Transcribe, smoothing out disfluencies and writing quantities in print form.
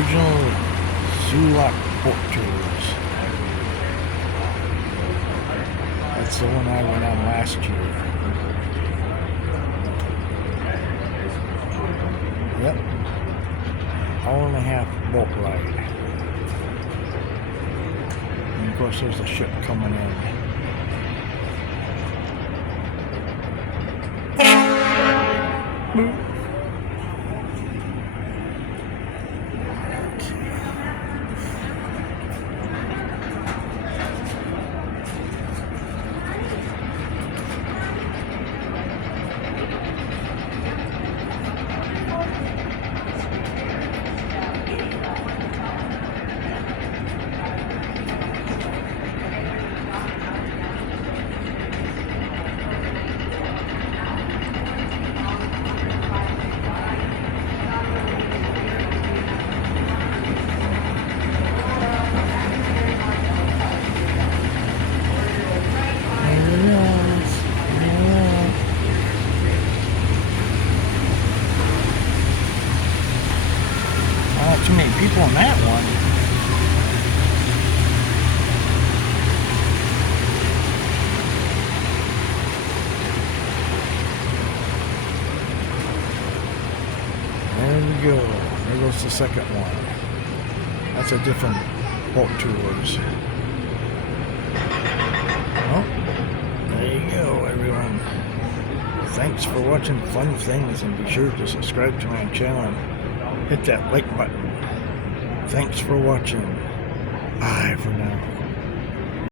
original Soo Lock Boat tours. That's the one I went on last year. Yep. Hour and a half boat ride. And of course there's a ship coming in. Boop. Too many people in that one. There we go. There goes the second one. That's a different boat tours. Oh, there you go, everyone. Thanks for watching Fun Things, and be sure to subscribe to my channel and hit that like button. Thanks for watching. Bye for now.